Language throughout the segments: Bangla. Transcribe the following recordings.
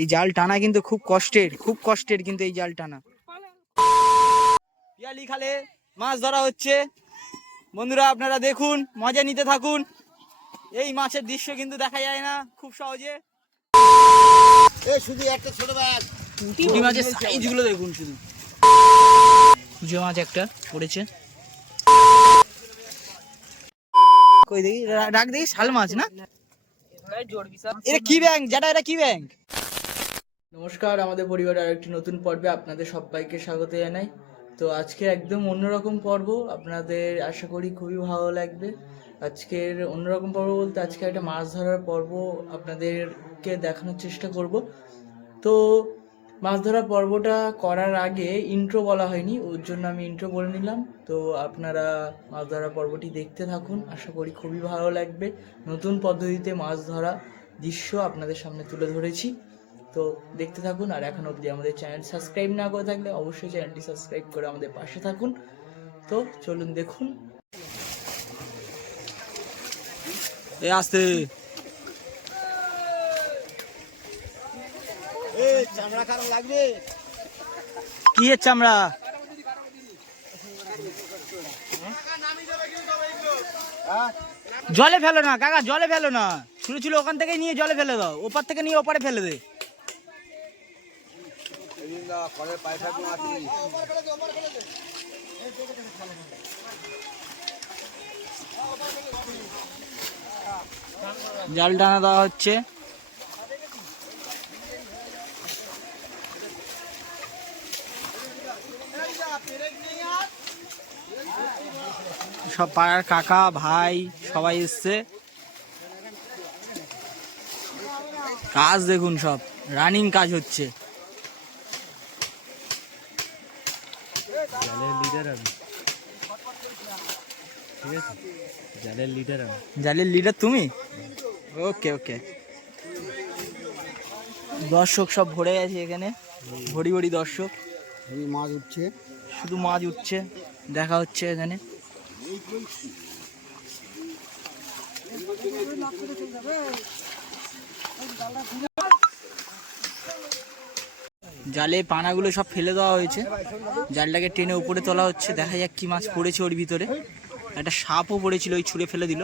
এই জাল টানা কিন্তু খুব কষ্টের খুব কষ্টের কিন্তু এই জাল টানা। পিয়ালি খালে মাছ ধরা হচ্ছে। বন্ধুরা আপনারা দেখুন মজা নিতে থাকুন। এই মাছের দৃশ্য কিন্তু দেখা যায় না খুব সহজে। এ শুধু একটা ছোট ব্যাগ পুঁটি মাছের সাইজগুলো দেখুন শুধু। পুজো মাছ একটা পড়েছে। কই দেখি রাখ দেখি শাল মাছ না? এটা কি ব্যাংক? যেটা এটা কি ব্যাংক? নমস্কার, আমাদের পরিবারের আরেকটি নতুন পর্বে আপনাদের সবাইকে স্বাগত জানাই। তো আজকে একদম অন্যরকম পর্ব, আপনাদের আশা করি খুবই ভালো লাগবে। আজকের অন্যরকম পর্ব বলতে আজকে একটা মাছ ধরার পর্ব আপনাদেরকে দেখানোর চেষ্টা করব। তো মাছ ধরা পর্বটা করার আগে ইন্ট্রো বলা হয়নি, ওর জন্য আমি ইন্ট্রো বলে নিলাম। তো আপনারা মাছ ধরা পর্বটি দেখতে থাকুন, আশা করি খুবই ভালো লাগবে। নতুন পদ্ধতিতে মাছ ধরা দৃশ্য আপনাদের সামনে তুলে ধরেছি। তো দেখতে থাকুন আর এখন অবধি আমাদের চ্যানেল সাবস্ক্রাইব না করে থাকলে অবশ্যই চ্যানেলটি সাবস্ক্রাইব করে আমাদের পাশে থাকুন। তো চলুন দেখুন। এ আসতে। চামড়া কারণ লাগবে। কি এর চামড়া? জলে ফেলো না কাকা জলে ফেলো না। ছিল ছিল ওখান থেকে নিয়ে জলে ফেলে দাও। ওপার থেকে নিয়ে ওপারে ফেলে দে। জাল টানা দেওয়া হচ্ছে। সব পাড়ার কাকা, ভাই, সবাই এসছে। কাজ দেখুন সব, রানিং কাজ হচ্ছে জালের লিডার আমি। ঠিক আছে? জালের লিডার আমি। জালের লিডার তুমি? ওকে ওকে দর্শক সব ভরে গেছে এখানে। ভরি ভরি দর্শক। মাছ উঠছে। শুধু মাছ উঠছে। দেখা হচ্ছে এখানে। জালে পানাগুলো সব ফেলে দেওয়া হয়েছে। জালটাকে টেনে উপরে তোলা হচ্ছে। দেখা যাক কি মাছ পড়েছে ওর ভিতরে। একটা সাপও পড়েছিল, ওই ছুঁড়ে ফেলে দিল।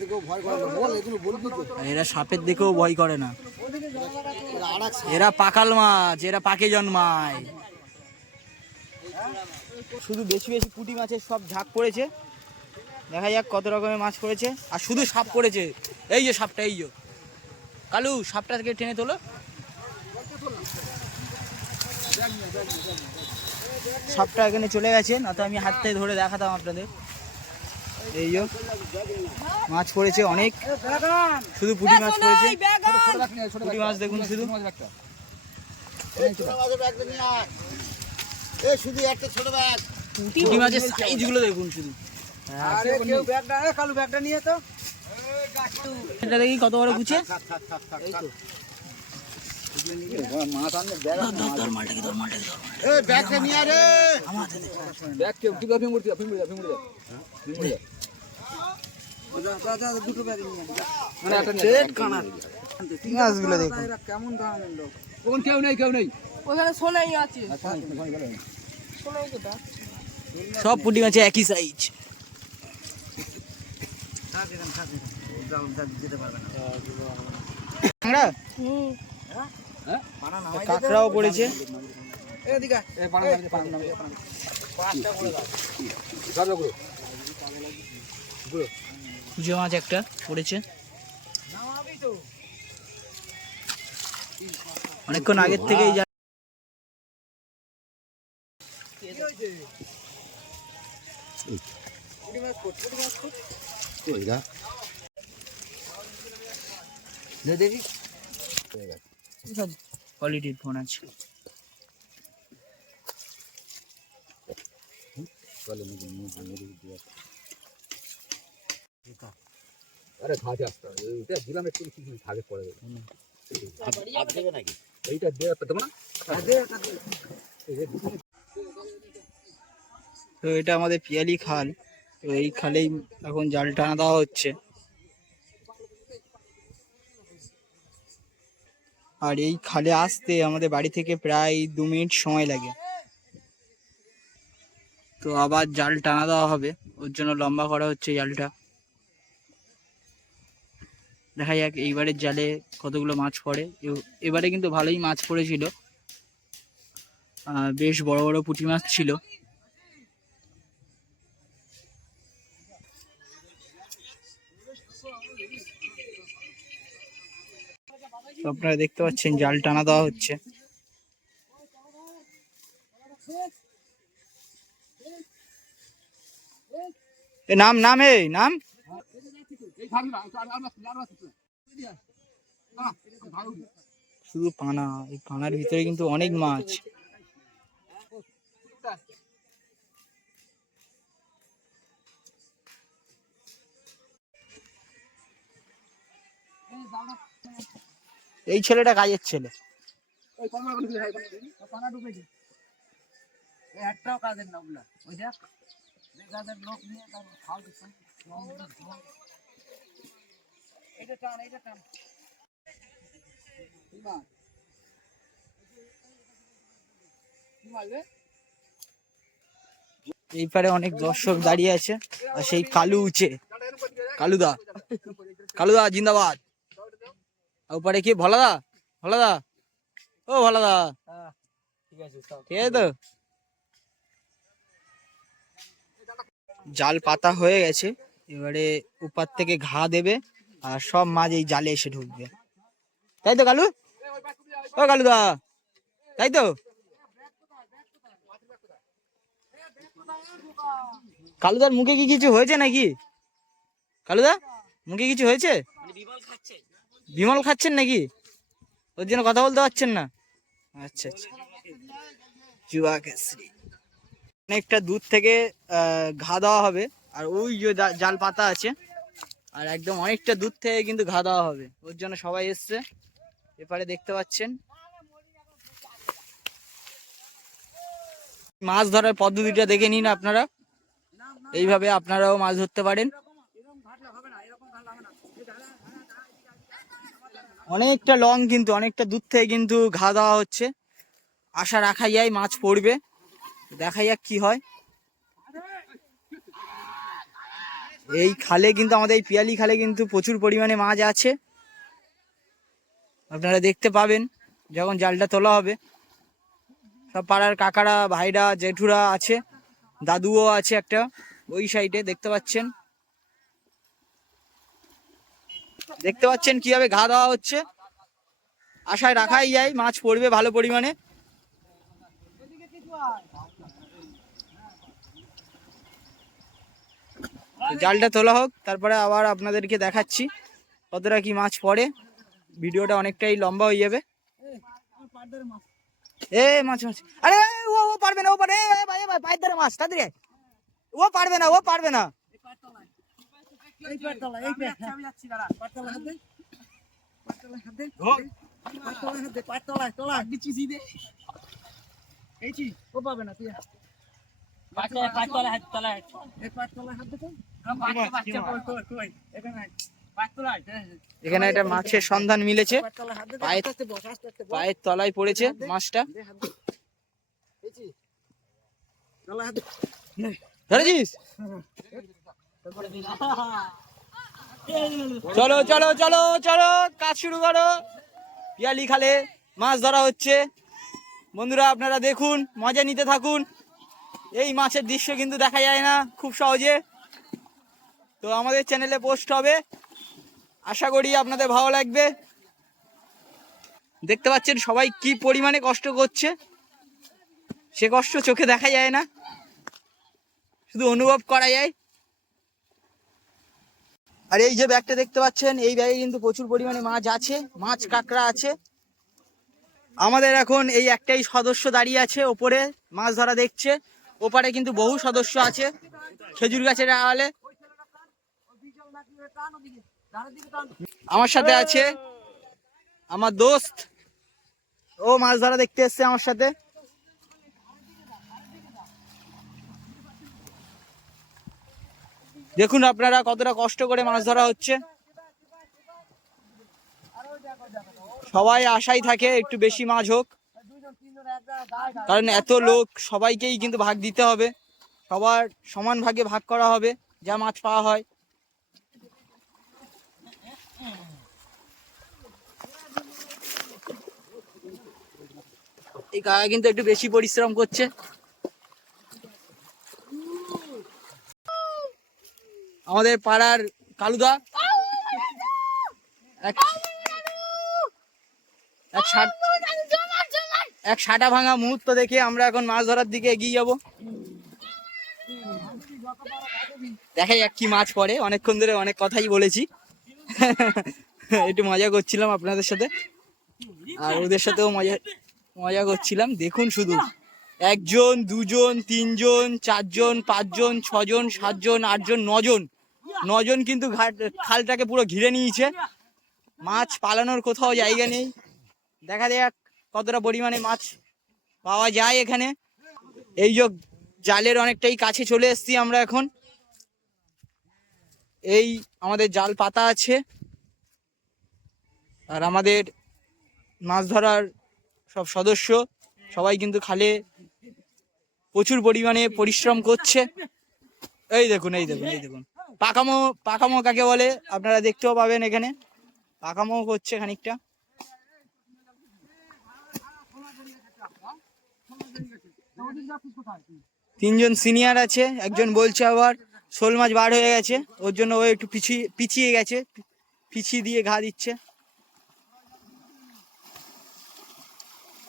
দিকেও এরা সাপের দেখেও ভয় করে না। এরা পাকাল মাছ, এরা পাকে জন্মায়। শুধু বেশি বেশি পুঁটি মাছের সব ঝাঁক পড়েছে। দেখা যাক কত রকমের মাছ পড়েছে। আর শুধু সাপ পড়েছে। এই যে সাপটা, এই যে। কালু সাপটা থেকে টেনে তোলো। সাপটা এখানে চলে গেছে না তো আমি হাত ধরে দেখাতাম আপনাদের। এই মাছ পড়েছে অনেক। শুধু পুঁটি মাছ পড়েছে। পুঁটি মাছ দেখুন শুধু। ছোট ব্যাগটা নিয়ে আয় শুধু। একটা ছোট ব্যাগ পুঁটি মাছের সাইজ দেখুন শুধু এটা দেখি কত বড় গুছে। আয় রে মাছগুলো দেখুন ওখানে আছে সব পুঁটি মাছে একই সাইজ কাঁকড়া কাঁকড়াও পড়েছে। পুজো মাছ একটা পড়েছে। অনেকক্ষণ আগের থেকেই যা দেখি। সব কোয়ালিটির ফোন আছে। আরে ঘাটে আসতে হবে এইটা দিলাম একটু কিছু ভাগে পড়ে দেবে নাকি? এইটা না? তো এটা আমাদের পিয়ালি খাল। তো এই খালেই এখন জাল টানা দেওয়া হচ্ছে। আর এই খালে আসতে আমাদের বাড়ি থেকে প্রায় দু মিনিট সময় লাগে। তো আবার জাল টানা দেওয়া হবে, ওর জন্য লম্বা করা হচ্ছে জালটা। দেখা যাক এইবারের জালে কতগুলো মাছ পড়ে। এবারে কিন্তু ভালোই মাছ পড়েছিল। বেশ বড় বড় পুঁটি মাছ ছিল। তো আপনারা দেখতে পাচ্ছেন জাল টানা দেওয়া হচ্ছে। নাম নাম এ নাম? শুধু পানা, এই পানার ভিতরে কিন্তু অনেক মাছ। এই ছেলেটা কাজের ছেলে। একটাও কাজের না। ওগুলা ওই দেখ কাজের লোক নিয়ে তার খাল দিচ্ছে এইটা টান এইটা টান। কি মাছ কি মাছ রে? এই পারে অনেক দর্শক দাঁড়িয়ে আছে আর সেই কালু উচে। কালুদা। কালুদা জিন্দাবাদ। ওপারে কি ভোলাদা? ভোলাদা? ও ভোলাদা। ঠিক আছে ঠিক আছে তো? জাল পাতা হয়ে গেছে এবারে উপার থেকে ঘা দেবে আর সব মাছ এই জালে এসে ঢুকবে। তাই তো কালু? ও কালুদা তাই তো? কালুদার মুখে কি কিছু হয়েছে নাকি? কালুদা মুখে কিছু হয়েছে? বিমল খাচ্ছেন নাকি? ওর জন্য কথা বলতে পারছেন না? আচ্ছা আচ্ছা। জুয়া কেসরি। অনেকটা দূর থেকে ঘা দেওয়া হবে। আর ওই যে জাল পাতা আছে, আর একদম অনেকটা দূর থেকে কিন্তু ঘা দেওয়া হবে। ওর জন্য সবাই এসছে। এপারে দেখতে পাচ্ছেন। মাছ ধরার পদ্ধতিটা দেখে নিন আপনারা। এইভাবে আপনারাও মাছ ধরতে পারেন। অনেকটা লং কিন্তু, অনেকটা দূর থেকে কিন্তু ঘা দেওয়া হচ্ছে। আশা রাখা যায় মাছ পড়বে। দেখা যাক কি হয়। এই খালে কিন্তু, আমাদের এই পিয়ালি খালে কিন্তু প্রচুর পরিমাণে মাছ আছে। আপনারা দেখতে পাবেন যখন জালটা তোলা হবে। সব পাড়ার কাকারা, ভাইরা, জেঠুরা আছে, দাদুও আছে একটা, ওই সাইডে দেখতে পাচ্ছেন। দেখতে পাচ্ছেন কীভাবে ঘা দেওয়া হচ্ছে? আশায় রাখাই যায়, মাছ পড়বে ভালো পরিমাণে। জালটা তোলা হোক, তারপরে আবার আপনাদেরকে দেখাচ্ছি কতটা কি মাছ পড়ে। ভিডিওটা অনেকটাই লম্বা হয়ে যাবে। এ, মাছ মাছ। আরে, ও ও পারবে না, ও পারে মাছ আয়। ও পারবে না, ও পারবে না। এই পাটতলা এই পাট আমি যাচ্ছি দাঁড়া। পাটতলা হাত। পাটতলা হাত। পাটতলা হাত পাটতলা তলা দিচ্ছি দে। এই চি ও পাবে না তুই পাটতলা পাটতলা হাত। তলা এই পাটতলা হাত তো। বাচ্চা বাচ্চা কই কই কই? এখানে একটা মাছের সন্ধান মিলেছে। পায়ের- তলায় পড়েছে মাছটা দে হাত। দে এই চি তলা হাত দে ধরেছিস? চলো চলো চলো চলো, কাজ শুরু করো। পিয়ালি খালে মাছ ধরা হচ্ছে। বন্ধুরা, আপনারা দেখুন, মজা নিতে থাকুন। এই মাছের দৃশ্য কিন্তু দেখা যায় না খুব সহজে। তো আমাদের চ্যানেলে পোস্ট হবে। আশা করি আপনাদের ভালো লাগবে। দেখতে পাচ্ছেন সবাই কি পরিমাণে কষ্ট করছে। সে কষ্ট চোখে দেখা যায় না। শুধু অনুভব করা যায়। আর এই যে ব্যাগটা দেখতে পাচ্ছেন, এই ব্যাগে কিন্তু প্রচুর পরিমাণে মাছ আছে, মাছ, কাঁকড়া আছে। আমাদের এখন এই একটাই সদস্য দাঁড়িয়ে আছে, ওপরে মাছ ধরা দেখছে। ওপারে কিন্তু বহু সদস্য আছে, খেজুর গাছের আড়ালে। আমার সাথে আছে আমার দোস্ত। ও মাছ ধরা দেখতে এসছে আমার সাথে। দেখুন আপনারা কতটা কষ্ট করে মাছ ধরা হচ্ছে। সবাই আশাই থাকে, একটু বেশি মাছ হোক। কারণ এত লোক, সবাইকেই কিন্তু ভাগ দিতে হবে। সবার সমান ভাগে ভাগ করা হবে, যা মাছ পাওয়া হয়। এই কাকা কিন্তু একটু বেশি পরিশ্রম করছে। আমাদের পাড়ার কালুদা। এক এক সাটা ভাঙা মুহূর্ত দেখে আমরা এখন মাছ ধরার দিকে এগিয়ে যাব। দেখা যাক কি মাছ পড়ে। অনেকক্ষণ ধরে অনেক কথাই বলেছি। একটু মজা করছিলাম আপনাদের সাথে। আর ওদের সাথেও মজা মজা করছিলাম। দেখুন শুধু। একজন, দুজন, তিনজন, চারজন, পাঁচজন, ছজন, সাতজন, আটজন, নজন। নজন কিন্তু ঘাট খালটাকে পুরো ঘিরে নিয়েছে। মাছ পালানোর কোথাও জায়গা নেই। দেখা যাক কতটা পরিমাণে মাছ পাওয়া যায় এখানে। এই যে জালের অনেকটাই কাছে চলে এসেছি আমরা এখন। এই আমাদের জাল পাতা আছে। আর আমাদের মাছ ধরার সব সদস্য সবাই কিন্তু খালে প্রচুর পরিমাণে পরিশ্রম করছে। এই দেখুন এই দেখুন এই দেখুন। পাকামো পাকামো কাকে বলে? আপনারা দেখতেও পাবেন এখানে। পাকামো করছে খানিকটা। তিনজন সিনিয়র আছে, একজন বলছে আবার, শোল মাছ বার হয়ে গেছে, ওর জন্য ও একটু পিছিয়ে পিছিয়ে গেছে, পিছিয়ে দিয়ে ঘা দিচ্ছে।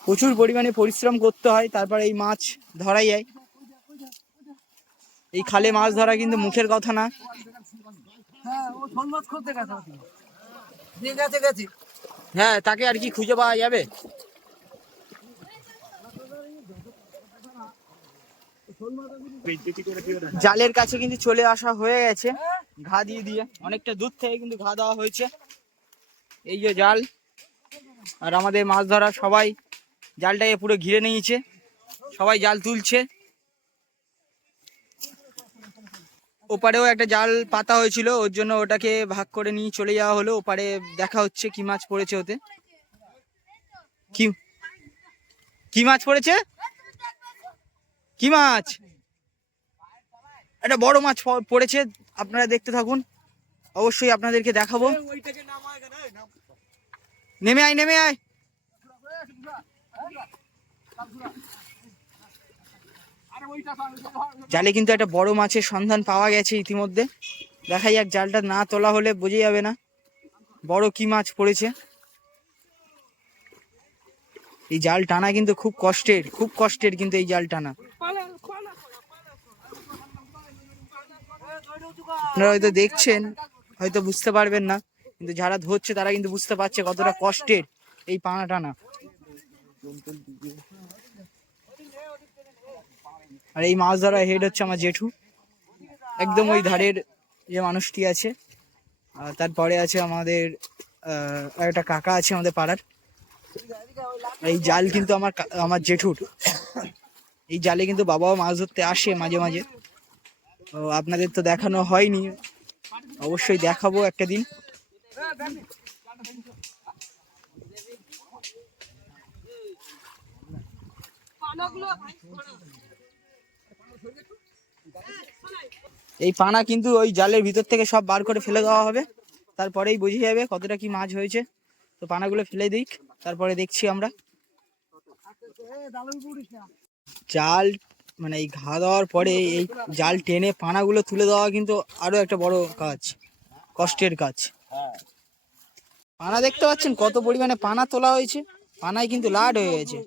প্রচুর পরিমাণে পরিশ্রম করতে হয়, তারপর এই মাছ ধরাই যায়। এই খালে মাছ ধরা কিন্তু মুখের কথা না। হ্যাঁ হ্যাঁ তাকে আর কি খুঁজে পাওয়া যাবে? জালের কাছে কিন্তু চলে আসা হয়ে গেছে ঘা দিয়ে দিয়ে। অনেকটা দূর থেকে কিন্তু ঘা দেওয়া হয়েছে। এই যে জাল আর আমাদের মাছ ধরা সবাই জালটাকে পুরো ঘিরে নিয়েছে। সবাই জাল তুলছে। ওপারেও একটা জাল পাতা হয়েছিল, ওর জন্য ওটাকে ভাগ করে নিয়ে চলে যাওয়া হলো। ওপারে দেখা হচ্ছে কি মাছ পড়েছে ওতে। কি কি মাছ পড়েছে? কি মাছ? একটা বড় মাছ পড়েছে, আপনারা দেখতে থাকুন। অবশ্যই আপনাদেরকে দেখাবো। নেমে আয় নেমে আয়। জালে কিন্তু একটা বড় মাছের সন্ধান পাওয়া গেছে ইতিমধ্যে। দেখা যাক, জালটা না তোলা হলে বোঝা যাবে না। বড় কি মাছ পড়েছে। এই জাল টানা কিন্তু খুব কষ্টের খুব কষ্টের কিন্তু এই জাল টানা। আপনারা হয়তো দেখছেন, হয়তো বুঝতে পারবেন না, কিন্তু যারা ধরছে তারা কিন্তু বুঝতে পারছে কতটা কষ্টের এই পানা টানা। আর এই মাছ ধরা হেড হচ্ছে আমার জেঠু। একদম ওই ধারের যে মানুষটি আছে। আর তারপরে আছে আমাদের একটা কাকা আছে আমাদের পাড়ার। এই জাল কিন্তু আমার আমার জেঠুর। এই জালে কিন্তু বাবাও মাছ ধরতে আসে মাঝে মাঝে। তো আপনাদের তো দেখানো হয়নি। অবশ্যই দেখাবো একটা দিন। এই পানা কিন্তু ওই জালের ভিতর থেকে সব বার করে ফেলে দেওয়া হবে। তারপরেই বুঝে যাবে কতটা কি মাছ হয়েছে। তো পানাগুলো ফেলে দিক, তারপরে দেখছি আমরা। জাল মানে এই ঘা দেওয়ার পরে এই জাল টেনে পানাগুলো তুলে দেওয়া কিন্তু আরও একটা বড় কাজ, কষ্টের কাজ। পানা দেখতে পাচ্ছেন কত পরিমাণে পানা তোলা হয়েছে। পানায় কিন্তু লাড হয়ে গেছে।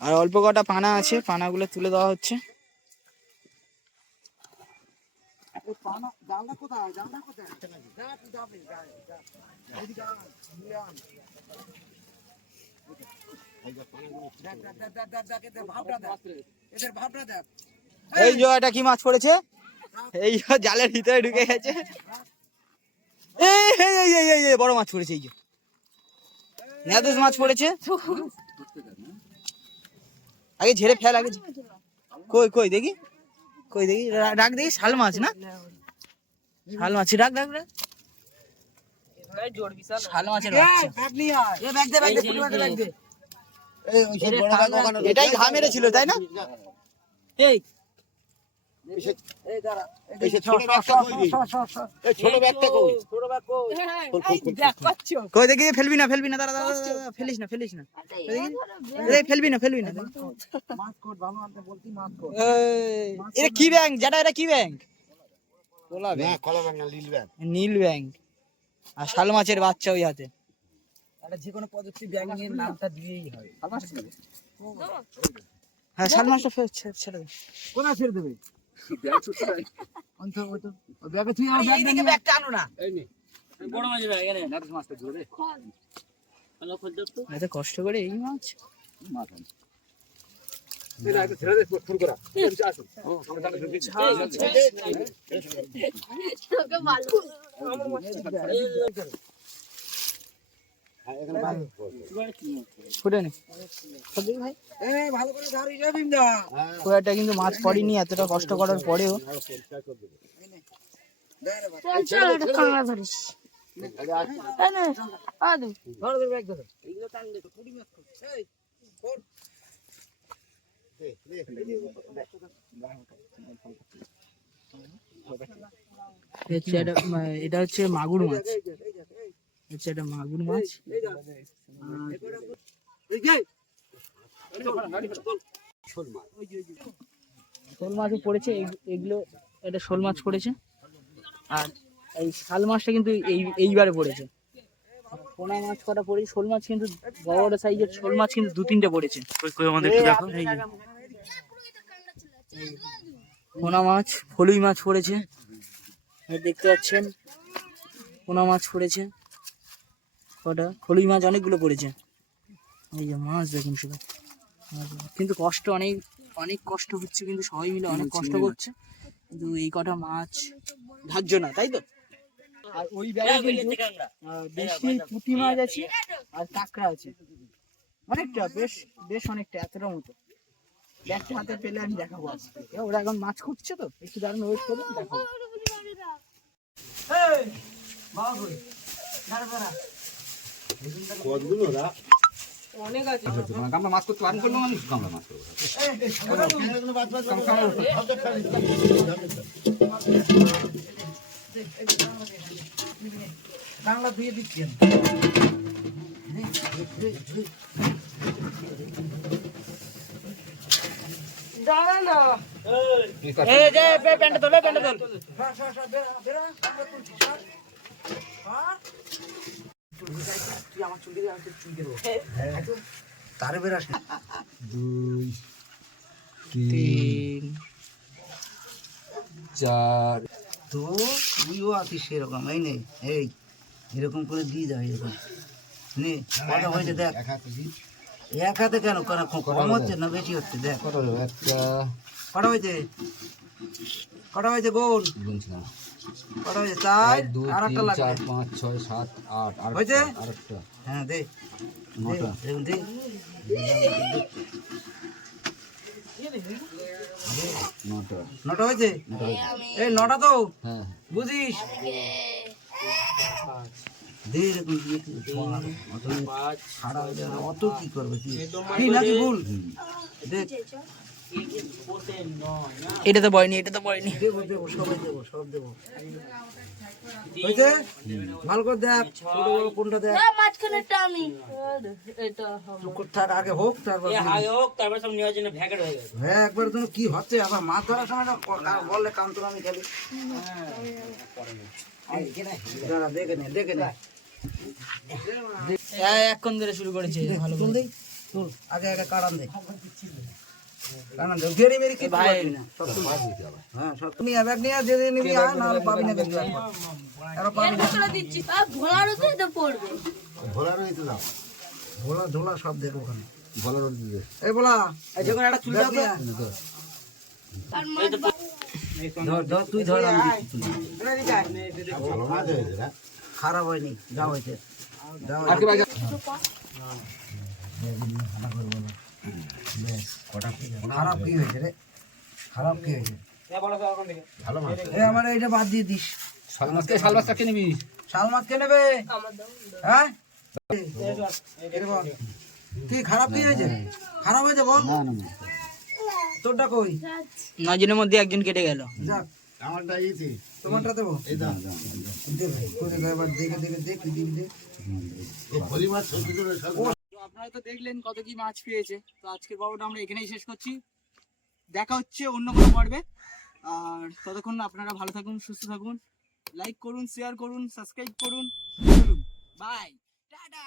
আর অল্প কটা পানা আছে, পানাগুলো তুলে দেওয়া হচ্ছে। এই যে, এটা কি মাছ পড়েছে? এই জালের ভিতরে ঢুকে গেছে। এই বড় মাছ পড়েছে, এই যে। নেদুস মাছ পড়েছে। আগে ঝেড়ে ফেল, আগে কই কই, দেখি। কই দেখি? রাখ দেখি শাল মাছ না শাল মাছ শাল মাছের বড় ব্যাগ ওখানে এটাই ঘা মেরেছিল তাই না? এই এই দাঁড়া এই সে ছোট ব্যাগটা কই? দেখি ফেলবি না ফেলবি না দাঁড়া দাঁড়া ফেলিস না ফেলিস না। ফেলবি না ফেলবি না। এটা কি ব্যাংক যেটা এটা কি ব্যাংক নীল ব্যাংক আর শাল মাছের বাচ্চা ওই হাতে। যে কোনো পদ্ধতি ব্যাগ নিয়ে নামটা দিয়েই হয়। হ্যাঁ শাল মাছটা ছেড়ে দে। কোনা ছেড়ে দেবে? অন্তর ওই তো ওই ব্যাগে তুই আমার ব্যাগ নিয়ে ব্যাগটা আনো না এত কষ্ট করে এই মাছ এটা একটু ছেড়ে দে ফুল করা আসো ফুটে নে এই করে ধর ইরে বিমদা খুব একটা কিন্তু মাছ পড়েনি এতটা কষ্ট করার পরেও। এটা হচ্ছে মাগুর মাছ। হচ্ছে এটা মাগুর মাছ শোল মাছও পড়েছে এগ- এগুলো এটা শোল মাছ পড়েছে। আর এই শাল মাছটা কিন্তু এই এইবারে পড়েছে। পোনা মাছ কটা পড়েছে শোল মাছ কিন্তু বড় বড় সাইজের শোল মাছ কিন্তু দু তিনটে পড়েছে। আমাদের দেখো পোনা মাছ ফলুই মাছ পড়েছে। দেখতে পাচ্ছেন পোনা মাছ পড়েছে। কটা? ফলুই মাছ অনেকগুলো পড়েছে। এই যে মাছ দেখুন শুধু কিন্তু কষ্ট অনেক অনেক কষ্ট হচ্ছে কিন্তু সবাই মিলে অনেক কষ্ট করছে। কিন্তু এই কটা মাছ ধার্য না তাই তো? আর ওই ব্যাগে কিন্তু বেশি পুঁটি মাছ আছে আর কাঁকড়া আছে। অনেকটা বেশ বেশ অনেকটা এতটা মতো। ব্যাগটা হাতে পেলে আমি দেখাবো আজকে। ওরা এখন মাছ খুঁজছে তো? একটু দাঁড়ান ওয়েট করুন দেখাবো। এই বাবা দাঁড়া। কতগুলো? রা অনেক আছে। আমরা মাছ করতে করব মানুষ আমরা মাছ করব। বাংলা দিয়ে দিচ্ছেন দাঁড়া না এই যে প্যান্টটা তোলে প্যান্টটা তোল। চুল দিয়ে আমি চুল দেবো। তারে বেরাস দুই তিন চার। তো তুইও আছিস সেরকম এই নেই এই এরকম করে দিয়ে যাও এরকম। নে কটা হয়েছে দেখ। এক হাতে কেন কম হচ্ছে না বেশি হচ্ছে দেখ। কটা হয়েছে? কটা হয়েছে গোল না। হয়েছে? চার? আর একটা লাগবে। চার, পাঁচ, ছয়, সাত, আট, আর হয়েছে? আর একটা। হ্যাঁ দে। দে, নটা। দেখুন দে। নটা। নটা হয়েছে? এই নটা তো। হ্যাঁ, বুঝিস? দে এরকম অত ছাড়া যাবে, অত কি করবে কি? কি নাকি ভুল? দেখ এটা তো বয়নি এটা তো বয়নি। দেবো দেবো সবাই দেবো সব দেবো। হয়েছে? ভালো করে দেখ ছোট বড় কোনটা দেখ। মাঝখানেরটা আমি। এটা চুপ করে থাক আগে হোক তারপর দিবি। হ্যাঁ একবার তুমি কি হচ্ছে আবার মাছ ধরার সময় বললে কাম তো আমি খালি। দাঁড়া, দেখে নে দেখে নে। হ্যাঁ, এক্ষণ ধরে শুরু করেছে ভালো তুল। আগে আগে কাড়ান দে। কাড়ান দে মেরি কি ভাই। না সব তুল হ্যাঁ সব তুমি ব্যাগ নিয়ে যে নিবি আয় নাহলে পাবি না কিন্তু একবার পাবি না করে দিচ্ছি আর ভোলারও তো এটা পড়বে ভোলা রয়েছে দাও। ঝোলা ঝোলা সব দেখো ওখানে ভোলা রয়েছে দে। এই বলা এই যখন একটা চুল দাও তো আর মাছ ধর ধর তুই ধর আমি দিচ্ছি তুই। ভালো মাছ হয়েছে রা। খারাপ হয়নি যা হয়েছে যা হয়েছে। বাকি? খারাপ কি হয়েছে রে? খারাপ কি হয়েছে? ভালো মাছ। এই আমার এইটা বাদ দিয়ে দিস। শাল মাছ কে শাল মাছটা কে নিবি? শাল নেবে হ্যাঁ? কি খারাপ কি হয়েছে? খারাপ হয়েছে বল? তোরটা কই? নজনের মধ্যে একজন কেটে গেল। যাক। আমারটা এইতে তোমারটা দেবো? দেখে দেখে দেখ কি দিবি দে তো আপনারা তো দেখলেন কত কি মাছ পেয়েছে। তো আজকের পর্বটা আমরা এখানেই শেষ করছি। দেখা হচ্ছে অন্য কোনো পর্বে। আর ততক্ষণ আপনারা ভালো থাকুন, সুস্থ থাকুন। লাইক করুন শেয়ার করুন সাবস্ক্রাইব করুন। By tata